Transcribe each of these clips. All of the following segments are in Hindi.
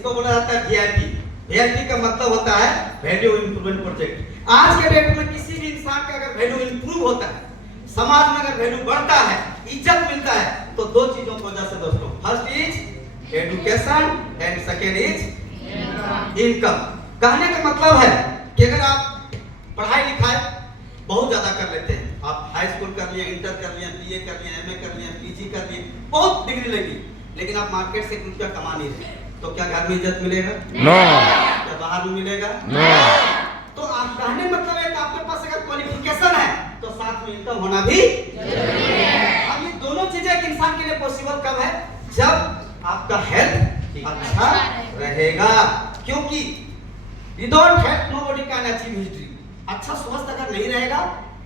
इसको बोला जाता है वीआईपी। वीआईपी का मतलब होता है वैल्यू इंप्रूवमेंट प्रोजेक्ट। आज के डेट में किसी भी इंसान का अगर वैल्यू इंप्रूव होता है, समाज में अगर वैल्यू बढ़ता है, इज्जत मिलता है, तो दो चीजों की वजह से दोस्तों, first is education and second is income. कहने का मतलब है कि अगर आप पढ़ाई लिखाई बहुत ज्यादा कर लेते हैं, आप हाई स्कूल कर लिए, इंटर कर लिए, बीए कर लिए, एमए कर लिए, पीजी कर लिए, बहुत डिग्री लगी, लेकिन आप मार्केट से ₹1 कमा नहीं रहे, तो क्या घर में इज्जत मिलेगा? नो। क्या बाहर में मिलेगा? नो। तो आप कहने मतलब है कि आपके पास अगर क्वालिफिकेशन है तो साथ में इनकम होना भी जरूरी है। अब ये दोनों चीजें एक इंसान के लिए पॉसिबल कब है? जब आपका हेल्थ अच्छा रहेगा, क्योंकि without health nobody can achieve his dream. अच्छा स्वास्थ्य अगर नहीं रहेगा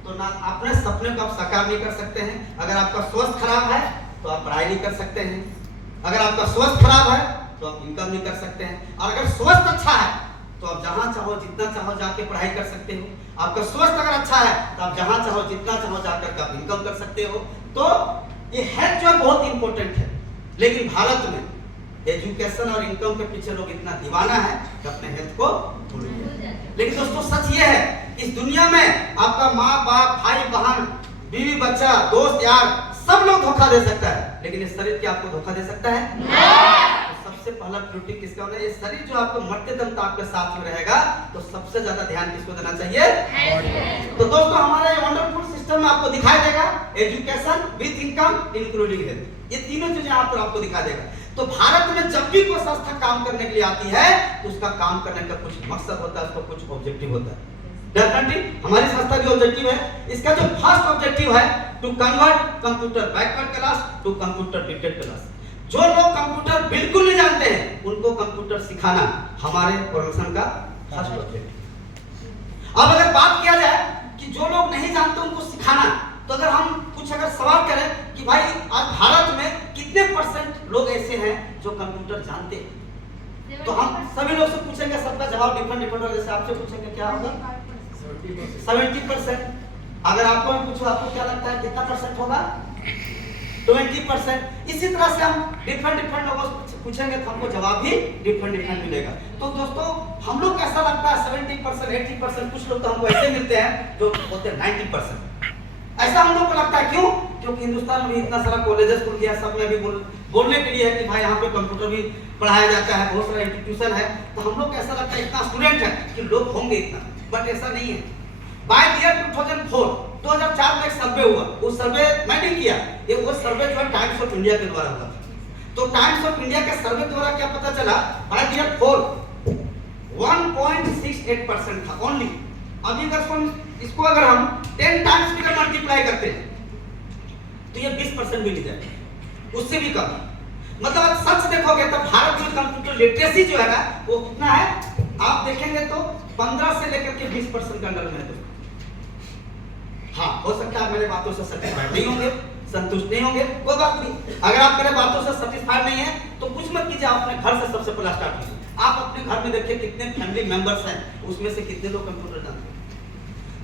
तो ना अपने सपने को आप साकार नहीं कर सकते हैं। अगर आपका स्वास्थ्य खराब है तो आप पढ़ाई नहीं कर सकते हैं, अगर आपका स्वास्थ्य खराब है तो आप इनकम नहीं कर सकते हैं, और अगर स्वास्थ्य अच्छा है तो आप जहां चाहो जितना चाहो जाके पढ़ाई कर सकते हो। आपका स्वास्थ्य अगर अच्छा है तो आप जहां चाहो जितना चाहो जाकर आप इनकम कर सकते हो। तो ये हेल्थ जो है बहुत इंपॉर्टेंट है, लेकिन भारत में एजुकेशन और इनकम के पीछे लोग इतना दीवाना है कि अपने हेल्थ को भूल गए। लेकिन दोस्तों सच ये है, इस दुनिया में आपका माँ बाप, भाई बहन, बीवी बच्चा, दोस्त यार, सब लोग धोखा दे सकता है, लेकिन इस शरीर क्या आपको धोखा दे सकता है? तो सबसे पहला त्रुटि किसका होना है? ये शरीर जो आपको मरते दम तक आपके साथ में रहेगा, तो सबसे ज्यादा ध्यान किसको देना चाहिए? तो दोस्तों हमारा ये वंडरफुल सिस्टम में आपको दिखाई देगा education with income including health, ये तीनों चीजें यहाँ पर आपको दिखा देगा। तो भारत में जब भी कोई संस्था काम करने के लिए आती है तो उसका काम करने का कुछ मकसद होता है, उसका कुछ ऑब्जेक्टिव होता है। डेफिनेटली हमारी संस्था की ऑब्जेक्टिव है, इसका जो फर्स्ट ऑब्जेक्टिव है to convert computer backward class to computer literate class. जो लोग कंप्यूटर बिल्कुल नहीं जानते हैं उनको कंप्यूटर सिखाना हमारे ऑर्गेनाइजेशन का फर्स्ट ऑब्जेक्टिव। अब अगर बात किया जाए कि जो लोग नहीं जानते उनको सिखाना, तो अगर हम कुछ अगर सवाल करें कि भाई आज भारत में कितने % लोग ऐसे हैं जो कंप्यूटर जानते हैं, तो हम सभी लोग से पूछेंगे, सबका जवाब डिफरेंट होगा। जैसे आपसे पूछेंगे क्या होगा? 70%। अगर आपको मैं पूछूं आपको क्या लगता है कितना % होगा? 20%। इसी तरह से हम डिफरेंट लोगों से पूछेंगे तो हमको जवाब भी डिफरेंट मिलेगा। तो दोस्तों हम लोग कैसा लगता है 70%, 80%, कुछ लोग तो हमको ऐसे मिलते हैं जो होते हैं 90%। ऐसा हम लोग को लगता है, क्यों? क्योंकि हिंदुस्तान में इतना सारा कॉलेजेस खुल गया, सब में भी बोलने के लिए है कि भाई यहाँ पे कंप्यूटर भी पढ़ाया जाता है, बहुत सारा इंस्टीट्यूशन है, तो हम लोग को ऐसा लगता है इतना स्टूडेंट है कि लोग होंगे इतना, बट ऐसा नहीं है। बाय ईयर 2004 में एक सर्वे हुआ, उस सर्वे मैं नहीं किया, ये वो सर्वे जो है टाइम्स ऑफ इंडिया के द्वारा हुआ था। तो टाइम्स ऑफ इंडिया के सर्वे द्वारा क्या पता चला? बाय ईयर 1.68% था ओनली। अभी अगर इसको अगर हम 10 टाइम्स भी मल्टीप्लाई करते हैं तो ये 20% भी नहीं जाएगा, उससे भी कम। मतलब आप सच देखोगे तो भारत में कंप्यूटर लिटरेसी जो है ना वो कितना है, आप देखेंगे तो 15 से लेकर के 20% के अंदर में है। हाँ, हो सकता है मेरे बातों से सेटिस्फाइड नहीं होंगे, संतुष्ट नहीं होंगे, कोई बात नहीं। अगर आप मेरे बातों से सेटिस्फाइड नहीं है तो कुछ मत कीजिए, आप अपने घर से सबसे पहले स्टार्ट कीजिए। आप अपने घर में देखिए कितने फैमिली मेंबर्स हैं, उसमें से कितने लोग कंप्यूटर जानते हैं।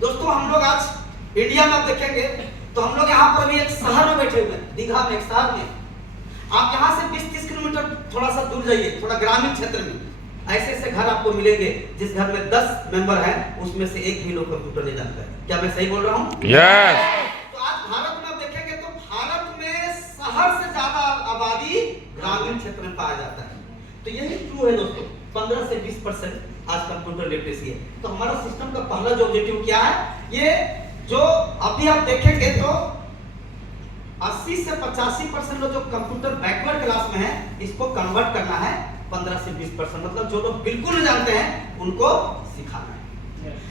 दोस्तों हम लोग आज इंडिया में देखेंगे तो हम लोग यहाँ पर भी एक शहर में बैठे हुए हैं, दीघा में, एक शहर में। आप यहाँ से 20-30 किलोमीटर थोड़ा सा दूर जाइए, थोड़ा ग्रामीण क्षेत्र में, ऐसे ऐसे घर आपको मिलेंगे जिस घर में 10 मेंबर हैं उसमें से एक भी लोग कंप्यूटर नहीं जानता है। क्या मैं सही बोल रहा हूँ? यस। तो आज भारत में आप देखेंगे तो भारत में शहर से ज्यादा आबादी ग्रामीण क्षेत्र में पाया जाता है। तो यही ट्रू है दोस्तों, 15 से 20% आज कंप्यूटर लिटरेसी है। तो हमारा सिस्टम का पहला जो ऑब्जेक्टिव क्या है, ये जो अभी आप देखेंगे तो 80 से 85% लोग जो कंप्यूटर बैकवर्ड क्लास में है इसको कन्वर्ट करना है 15 से 20%, मतलब जो लोग बिल्कुल नहीं जानते हैं उनको सिखाना है।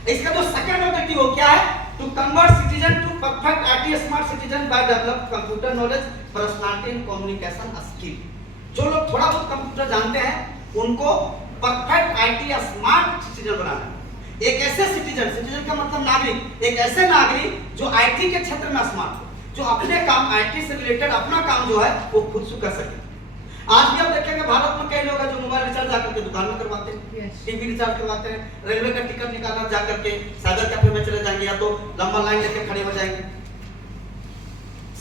इसका जो सेकंड ऑब्जेक्टिव हो क्या है? To convert citizen to perfect IT smart citizen by develop computer knowledge, personality and communication skill. जो लोग थोड़ा बहुत कंप्यूटर जानते हैं उनको परफेक्ट आईटी स्मार्ट सिटीजन बनाना है। एक ऐसे सिटीजन का मतलब नागरिक, एक ऐसे नागरिक जो आईटी के क्षेत्र में स्मार्ट हो, जो अपने काम आईटी से रिलेटेड अपना काम जो है वो खुद से कर सके। आज भी आप देखेंगे भारत में कई लोग हैं जो मोबाइल रिचार्ज जाकर के दुकान में करवाते हैं, टीवी रिचार्ज करवाते हैं, रेलवे का टिकट निकालना जाकर के साइबर कैफे में चले जाएंगे या तो लंबा लाइन लेके खड़े हो जाएंगे।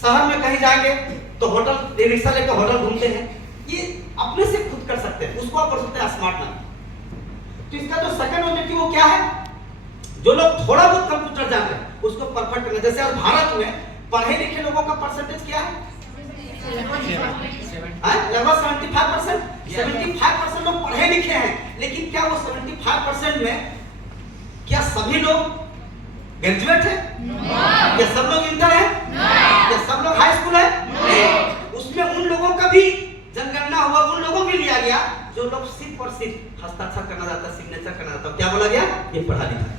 शहर में कहीं जाएंगे तो होटल रिक्शा लेकर होटल घूमते हैं। ये अपने से खुद कर सकते हैं, उसको आप बोल सकते हैं स्मार्ट नाम। तो इसका जो सेकंड ऑब्जेक्टिव वो क्या है, जो लोग थोड़ा बहुत कंप्यूटर जान रहे हैं उसको परफेक्ट करना। जैसे आज भारत में पढ़े लिखे लोगों का परसेंटेज क्या है, लगभग 75%। 75% लोग पढ़े लिखे हैं, लेकिन क्या वो 75% में क्या सभी लोग ग्रेजुएट है? क्या सब लोग इंटर है? क्या सब लोग हाई स्कूल है? उसमें उन लोगों का भी जनगणना हुआ, उन लोगों भी लिया गया जो लोग सिर्फ और सिर्फ हस्ताक्षर करना जाता, सिग्नेचर करना जाता। क्या बोला गया? ये पढ़ा लिखा है।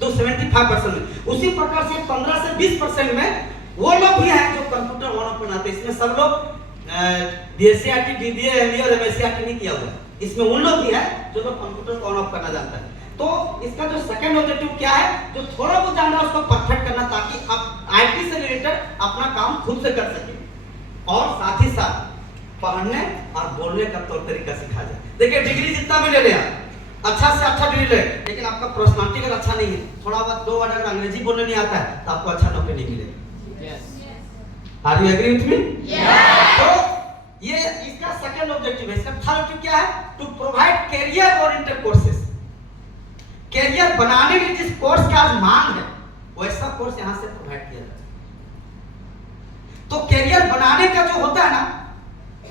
तो 75% में। उसी प्रकार से 15 से 20% में वो लोग भी हैं जो कंप्यूटर ऑन ऑफ बनाते हैं। इसमें सब लोग बीएससी बीबीए एमबीए और एमएससी नहीं किया हुआ है, इसमें उन लोग भी हैं जो लोग कंप्यूटर को ऑन ऑफ करना जानता है। तो इसका जो सेकंड ऑब्जेक्टिव क्या है, जो थोड़ा बहुत जानना है उसको परफेक्ट करना, ताकि आप आईटी से रिलेटेड अपना काम खुद से कर सके और साथ ही साथ पढ़ने और बोलने का तौर तरीका सिखा जाए। देखिए डिग्री जितना भी ले ले अच्छा से अच्छा डिग्री ले, लेकिन आपका पर्सनालिटी अगर अच्छा नहीं है, थोड़ा बहुत 2 वर्ड अगर अंग्रेजी बोलने नहीं आता है, तो आपको अच्छा नौकरी नहीं मिलेगी। Are you agree with me? तो ये इसका सेकंड ऑब्जेक्टिव है। इसका थर्ड ऑब्जेक्टिव क्या है? To provide career oriented courses. Career बनाने के जिस कोर्स का आज मांग है, वैसा कोर्स यहां से प्रोवाइड किया जाता है। तो कैरियर बनाने का जो होता है ना,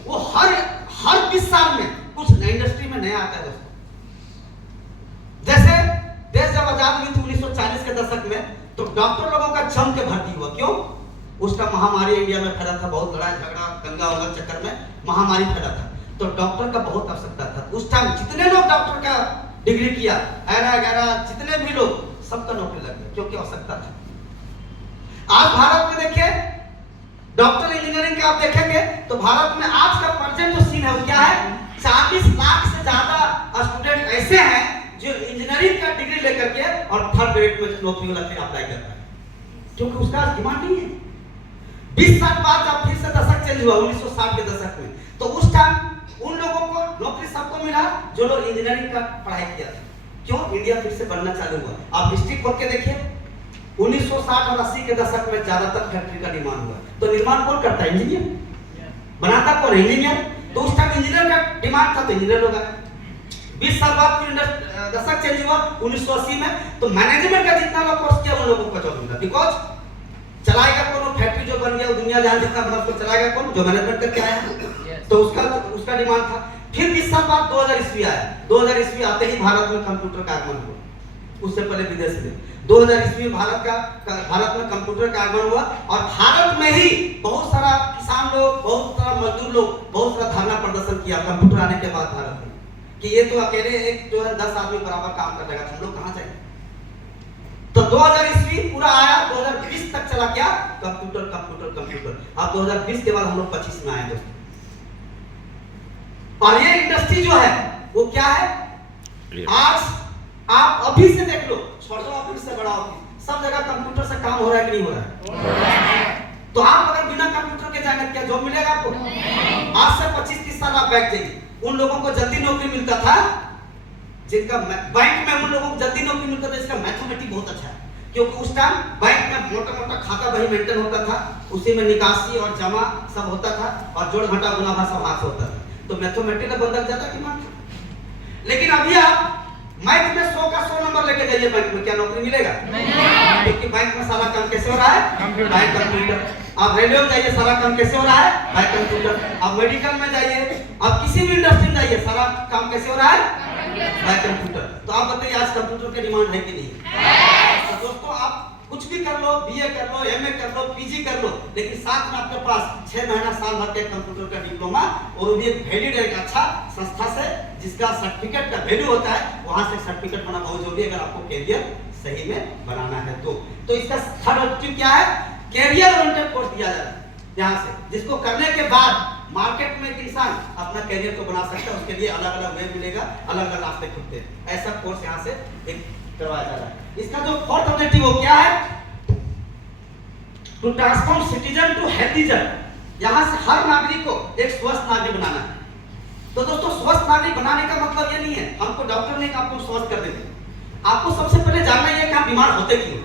वो हर 20 साल में कुछ नई इंडस्ट्री में नया आता है दोस्तों। जैसे देश जब आजाद हुई थी 1940 के दशक में, तो डॉक्टर लोगों का जम के भर्ती हुआ। क्यों? उसका महामारी इंडिया में फैला था, बहुत लड़ाई झगड़ा गंगा उंगल चक्कर में महामारी फैला था, तो डॉक्टर का बहुत आवश्यकता था। उस टाइम जितने लोग डॉक्टर का डिग्री किया, ऐरा जितने भी लोग, सबका नौकरी लग गया, क्योंकि आवश्यकता था। आज भारत में देखिए डॉक्टर इंजीनियरिंग का आप देखेंगे तो भारत में आज का प्रेजेंट जो सीन है वो क्या है, 40 लाख से ज्यादा स्टूडेंट ऐसे हैं जो इंजीनियरिंग का डिग्री लेकर के और थर्ड ग्रेड में नौकरी वाला फिर अप्लाई करता है, क्योंकि उसका डिमांड नहीं है। 20 साल बाद जब फिर से दशक चेंज हुआ 1960 के दशक में, तो उस टाइम उन लोगों को नौकरी सबको मिला जो लोग इंजीनियरिंग का पढ़ाई किया था। क्यों? इंडिया फिर से बढ़ना चालू हुआ। आप हिस्ट्री खोल के देखिए, 1960 और 80 के दशक में ज्यादातर फैक्ट्री का निर्माण हुआ। तो निर्माण कौन करता है? इंजीनियर। बनाता कौन है? इंजीनियर। तो उस टाइम इंजीनियर का डिमांड था, तो इंजीनियर लोग आए। 20 साल बाद फिर दशक चेंज हुआ 1980 में, तो मैनेजमेंट का जितना लोग कोर्स किया उन लोगों को जॉब मिला। बिकॉज चलाएगा कौन? फैक्ट्री जो बन गया दुनिया जहां जितना बना उसको चलाएगा कौन? जो मैनेजमेंट करके आया। तो उसका डिमांड था। फिर 20 साल बाद 2000 ईस्वी आया। 2000 ईस्वी आते ही भारत में कंप्यूटर का आगमन हुआ, उससे पहले विदेश में। 2000 ईस्वी में भारत में कंप्यूटर का आगमन हुआ, और भारत में ही बहुत सारा किसान लोग, बहुत सारा मजदूर लोग, बहुत सारा धरना प्रदर्शन किया कंप्यूटर आने के बाद भारत में, कि ये तो अकेले एक जो है 10 आदमी बराबर काम कर लेगा, हम लोग कहां जाएंगे। तो 2000 ईस्वी पूरा आया, 2020 तक चला क्या? Computer computer computer. अब 2020 के बाद हम लोग 25 में आए दोस्तों। और ये इंडस्ट्री जो है वो क्या है, आज आप अभी से देख लो, छोटा ऑफिस से बड़ा ऑफिस, सब जगह कंप्यूटर से काम हो रहा है कि नहीं हो रहा है? तो आप अगर बिना कंप्यूटर के जाएंगे क्या जॉब मिलेगा आपको? आज से 25-30 साल आप बैठ जाइए। उन लोगों को जल्दी नौकरी मिलता था जिनका बैंक में, उन लोगों को जल्दी नौकरी मिलता था जिसका मैथमेटिक्स बहुत अच्छा है, क्योंकि उस टाइम बैंक में मोटा मोटा खाता बही मेंटेन होता था, उसी में निकासी और जमा सब होता था, और जोड़ घटा गुना भाग सब हाथ से होता था। तो मैथमेटिक्स का बंदा ज्यादा डिमांड था। लेकिन अभी आप मैथ में 100 का 100 नंबर लेके जाइए बैंक में, क्या नौकरी मिलेगा? नहीं। क्योंकि बैंक में सारा काम कैसे हो रहा है? कंप्यूटर। आप रेलवे में जाइए, सारा काम कैसे हो रहा है? Bye computer. आप मेडिकल में जाइए, आप किसी भी इंडस्ट्री में जाइए, सारा काम कैसे हो रहा है? Bye computer. तो आप बताइए आज कंप्यूटर की डिमांड है कि नहीं? तो दोस्तों आप कुछ भी कर लो, बीए कर लो, एमए कर लो, पीजी कर लो, लेकिन साथ में आपके पास 6 महीना साल भर के कंप्यूटर का डिप्लोमा, और वो भी एक वैलिड एक अच्छा संस्था से जिसका सर्टिफिकेट का वैल्यू होता है, वहां से सर्टिफिकेट बनाना बहुत जरूरी है अगर आपको कैरियर सही में बनाना है। तो इसका थर्ड ऑब्जेक्टिव क्या है? कैरियर ओरिएंटेड कोर्स दिया जा रहा है यहाँ से, जिसको करने के बाद मार्केट में एक इंसान अपना कैरियर को बना सकता है। उसके लिए अलग अलग वे मिलेगा, अलग अलग रास्ते खुलते हैं। ऐसा कोर्स यहाँ से एक करवाया जा रहा है। इसका जो फोर्थ ऑब्जेक्टिव वो क्या है? To transform citizen to healthizen. यहाँ से हर नागरिक को एक स्वस्थ नागरिक बनाना है। तो दोस्तों स्वस्थ नागरिक बनाने का मतलब ये नहीं है हमको डॉक्टर ने आपको स्वस्थ कर देंगे। आपको सबसे पहले जानना ये कि आप बीमार होते क्यों।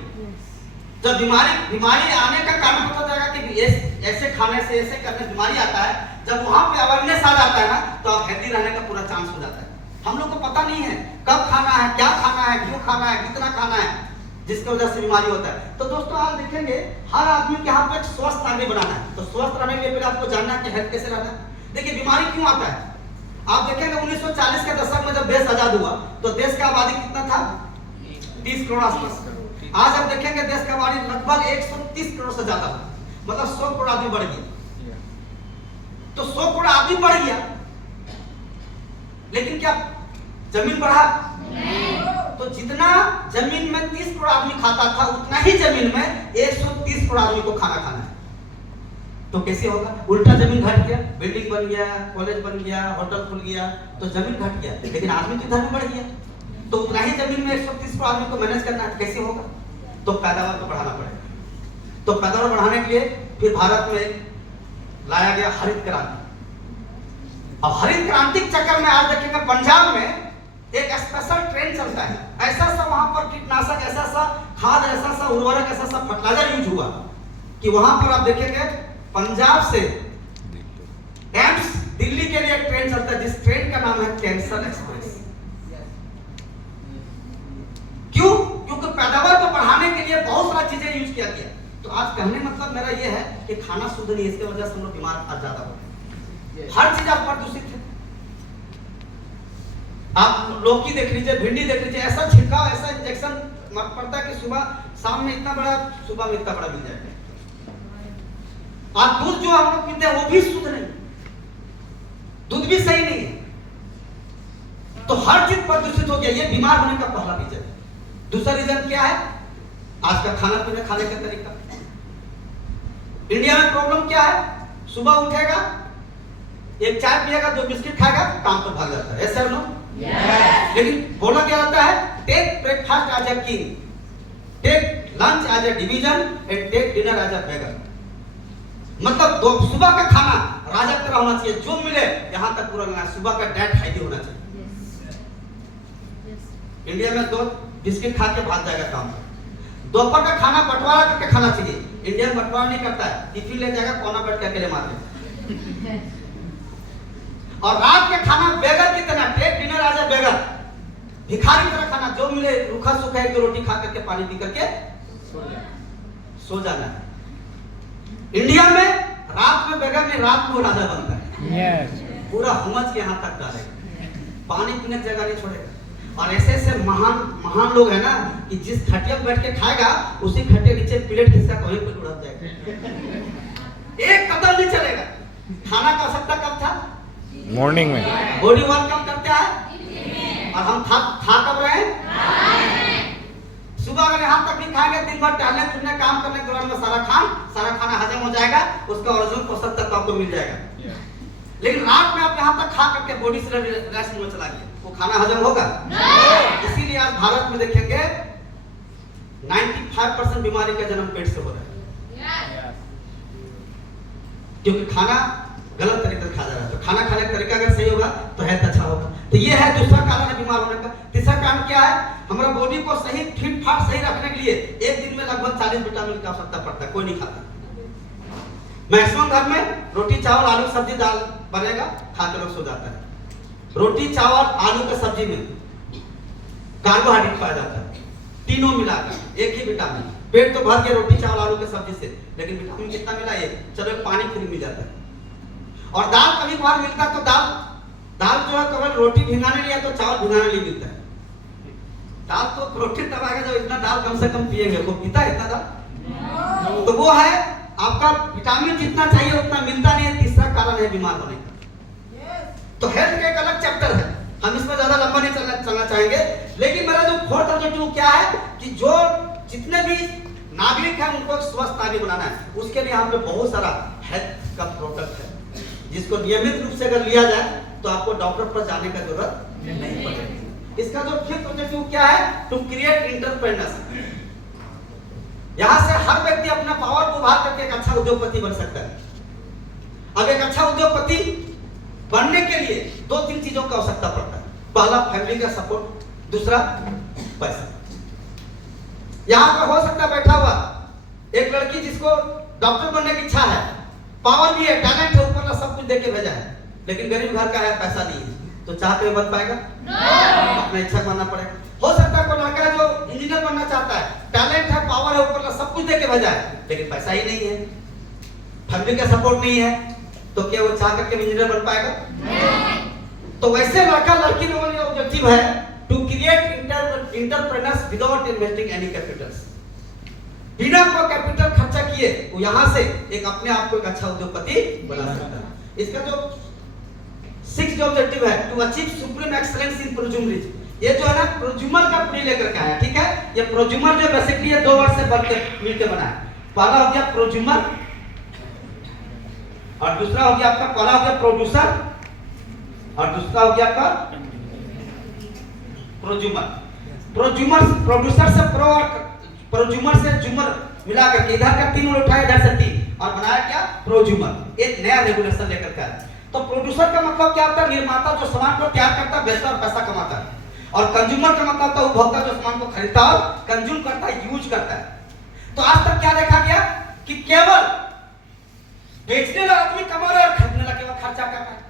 जब बीमारी आने का कारण पता चलेगा कि ऐसे खाने से, ऐसे करने से बीमारी आता है, जब वहां पे अवेयरनेस आ जाता है ना तो आप हेल्दी रहने का पूरा चांस हो जाता है। हम लोग को पता नहीं है कब खाना है, क्या खाना है, क्यों खाना है, कितना खाना है, जिसकी वजह से बीमारी होता है। तो दोस्तों आप देखेंगे हर आदमी के यहाँ पे एक स्वस्थ आगे बनाना है। तो स्वस्थ रहने के लिए पहले आपको जानना है कि हेल्थ कैसे रहना है। देखिए बीमारी क्यों आता है, आप देखेंगे 1940 के दशक में जब देश आजाद हुआ तो देश का आबादी कितना था, 30 करोड़ आसपास। आज आप देखेंगे देश का आबादी लगभग 130 करोड़ से ज्यादा, मतलब 100 करोड़ आदमी बढ़ गया। तो 100 करोड़ आदमी बढ़ गया, लेकिन क्या जमीन बढ़ा? तो जितना जमीन में 30 करोड़ आदमी खाता था उतना ही जमीन में 130 करोड़ आदमी को खाना खाना है। तो कैसे होगा? उल्टा जमीन घट गया, बिल्डिंग बन गया, कॉलेज बन गया, होटल खुल गया, तो जमीन घट गया, लेकिन आदमी तो इधर भी बढ़ गया। तो उतना ही जमीन में 130 करोड़ आदमी को मैनेज करना है, कैसे होगा? तो पैदावार को बढ़ाना पड़ेगा। तो पैदावार बढ़ाने के लिए फिर भारत में लाया गया हरित क्रांति। अब हरित क्रांति के चक्कर में आज देखेंगे पंजाब में एक स्पेशल ट्रेन चलता है। ऐसा सा वहां पर कीटनाशक, ऐसा सा खाद, ऐसा सा उर्वरक, ऐसा सा फर्टिलाइजर यूज हुआ कि वहां पर आप देखेंगे पंजाब से एम्स दिल्ली के लिए एक ट्रेन चलता है, जिस ट्रेन का नाम है कैंसर एक्सप्रेस। क्यों? क्योंकि पैदावार को बढ़ाने के लिए बहुत सारी चीजें यूज किया गया। तो आज कहने मतलब मेरा यह है कि खाना शुद्ध नहीं, इसके वजह से हम लोग बीमार आज ज्यादा हो रहे हैं। हर चीज आप प्रदूषित है। आप लौकी देख लीजिए, भिंडी देख लीजिए, ऐसा छिड़काव, ऐसा इंजेक्शन पड़ता है कि सुबह शाम में इतना बड़ा, सुबह में इतना बड़ा मिल जाएगा। आप दूध जो हम लोग पीते हैं वो भी शुद्ध नहीं, दूध भी सही नहीं है। तो हर चीज प्रदूषित हो गया, ये बीमार होने का पहला रीजन। दूसरा रीजन क्या है? आज का खाना पीना, खाने का तरीका। इंडिया में प्रॉब्लम क्या है? सुबह उठेगा, एक चाय पिएगा, 2 बिस्किट खाएगा, काम पर भाग जाता है। ऐसा है ना? लेकिन बोला क्या जाता है? Take breakfast as a king, take lunch as a division and take dinner as a beggar. मतलब सुबह का खाना राजा की तरह होना चाहिए, जो मिले यहां तक पूरा लेना। सुबह का डाइट हेल्दी होना चाहिए। इंडिया में 2 बिस्किट खा के भाग जाएगा काम पर। दोपहर का खाना बंटवारा करके खाना चाहिए। इंडिया में बंटवारा नहीं करता है, टिफिन ले जाएगा, कोना बैठ के अकेले मार ले। और रात के खाना बेगर की तरह, टेक डिनर एज अ बेगर, भिखारी तरह खाना, जो मिले रूखा सूखा एक 2 रोटी खा करके पानी पी करके सो जाना है। इंडिया में रात में बेगर नहीं, रात में राजा बनता है। पूरा हुमच के यहाँ तक डालेगा, पानी पीने की जगह नहीं छोड़ेगा। और ऐसे ऐसे महान लोग हैं ना कि जिस खटिया में बैठ के खाएगा उसी खटिया नीचे प्लेट खिसका कहीं पर उड़ जाएगा, एक कदम नहीं चलेगा। खाना का आवश्यकता कब था? मॉर्निंग में। बॉडी वर्क कब करता है? और हम खा कब रहे हैं? सुबह अगर यहाँ तक नहीं खाएंगे, दिन भर टहलने फिरने काम करने के दौरान में सारा खाना हजम हो जाएगा, उसका ओरिजिनल पोषक तत्व आपको मिल जाएगा। लेकिन रात में आप यहाँ तक खा करके बॉडी से रेस्ट में चला गया, वो खाना हजम होगा? इसीलिए आज भारत में देखेंगे 95% बीमारी का जन्म पेट से हो रहा है, क्योंकि खाना गलत तरीके से खाया जा रहा है। तो खाना खाने का तरीका अगर सही होगा तो हेल्थ अच्छा होगा। तो ये है दूसरा कारण है बीमार होने का। तीसरा कारण क्या है? हमारा बॉडी को सही फिट फाट सही रखने के लिए एक दिन में लगभग 40 विटामिन की आवश्यकता पड़ता है। कोई नहीं खाता। मैक्सिमम घर में रोटी चावल आलू सब्जी दाल बनेगा, खा के लोग सो जाता है। रोटी चावल आलू के सब्जी में कार्बोहाइड्रेट पाया जाता है, तीनों मिलाकर एक ही विटामिन। पेट तो भर गया रोटी चावल आलू के सब्जी से, लेकिन विटामिन कितना मिला? ये चलो पानी फ्री मिल जाता है। और दाल कभी कभार मिलता है, तो दाल जो है केवल रोटी भिंगाने लिए तो चावल भिंगाने लिए मिलता है। दाल तो प्रोटीन तब आएगा जब इतना दाल कम से कम पिएंगे। को पीता है इतना दाल? तो वो है आपका विटामिन जितना चाहिए उतना मिलता नहीं है। तीसरा कारण है बीमार होने का। तो हेल्थ का एक अलग चैप्टर है, हम इसमें ज्यादा लंबा नहीं चलना चाहेंगे। लेकिन मेरा जो फोर्थ ऑब्जेक्टिव क्या है कि जो जितने भी नागरिक हैं उनको स्वस्थ नागरिक बनाना है। उसके लिए यहाँ पे बहुत सारा हेल्थ का प्रोडक्ट है, जिसको नियमित रूप से अगर लिया जाए तो आपको डॉक्टर पर जाने का जरूरत नहीं पड़ेगी। इसका जो फिफ्थ ऑब्जेक्टिव क्या है? To create entrepreneurship. यहां से हर व्यक्ति अपना पावर को उभार करके एक अच्छा उद्योगपति बन सकता है। अब एक अच्छा उद्योगपति बनने के लिए 2-3 चीजों की आवश्यकता पड़ता है। पहला फैमिली का सपोर्ट, दूसरा पैसा। यहां पर हो सकता है बैठा हुआ एक लड़की जिसको डॉक्टर बनने की इच्छा है, पावर भी है, टैलेंट है, ऊपर सब कुछ दे के भेजा है, लेकिन गरीब घर का है, पैसा नहीं है, तो चाहते हुए बन पाएगा? अपना इच्छा मानना पड़ेगा। हो सकता है कोई लड़का है जो इंजीनियर बनना चाहता है, टैलेंट है, पावर है, ऊपर सब कुछ दे के भेजा है, लेकिन पैसा ही नहीं है, फैमिली का सपोर्ट नहीं है, तो क्या वो चाह करके इंजीनियर बन पाएगा? तो वैसे लड़का लड़की लोगों का ऑब्जेक्टिव है to create entrepreneurs without investing any capitals. बिना कोई कैपिटल खर्चा किए वो यहाँ से एक अपने आप को एक अच्छा उद्योगपति बना सकता है। इसका जो 6 ऑब्जेक्टिव है, to achieve supreme excellence in prosumerism. ये जो है ना प्रोज्यूमर का पूरी लेकर के आया, ठीक है। ये प्रोज्यूमर जो बेसिकली ये 2 वर्ड से मिलकर बना है। पहला हो गया प्रोज्यूमर और दूसरा हो गया आपका, पहला हो गया प्रोड्यूसर और दूसरा हो गया आपका प्रोज्यूमर। प्रोड्यूसर से प्रो और प्रोज्यूमर से जूमर मिला करके इधर का 3 और उठाया, इधर से 3 और बनाया क्या? प्रोज्यूमर। एक नया रेगुलेशन लेकर के आया। तो प्रोड्यूसर का मतलब क्या होता है? निर्माता जो सामान को तैयार करता है, बेचता और पैसा कमाता है। और कंज्यूमर का मतलब होता है उपभोक्ता जो सामान को खरीदता और कंज्यूम करता है, यूज करता है। तो आज तक क्या देखा गया कि केवल बेचने वाला आदमी कमा रहा है और खरीदने वाला केवल खर्चा कर रहा है।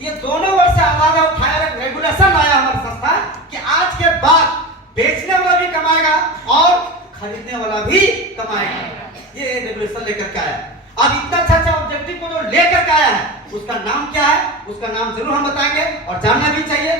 ये दोनों वर्ष से आवाज उठाया, रेगुलेशन आया हमारी संस्था कि आज के बाद बेचने वाला भी कमाएगा और खरीदने वाला भी कमाएगा। ये रेगुलेशन लेकर के आया। अब इतना अच्छा ऑब्जेक्टिव को जो लेकर के आया है, उसका नाम क्या है? उसका नाम जरूर हम बताएंगे और जानना भी चाहिए।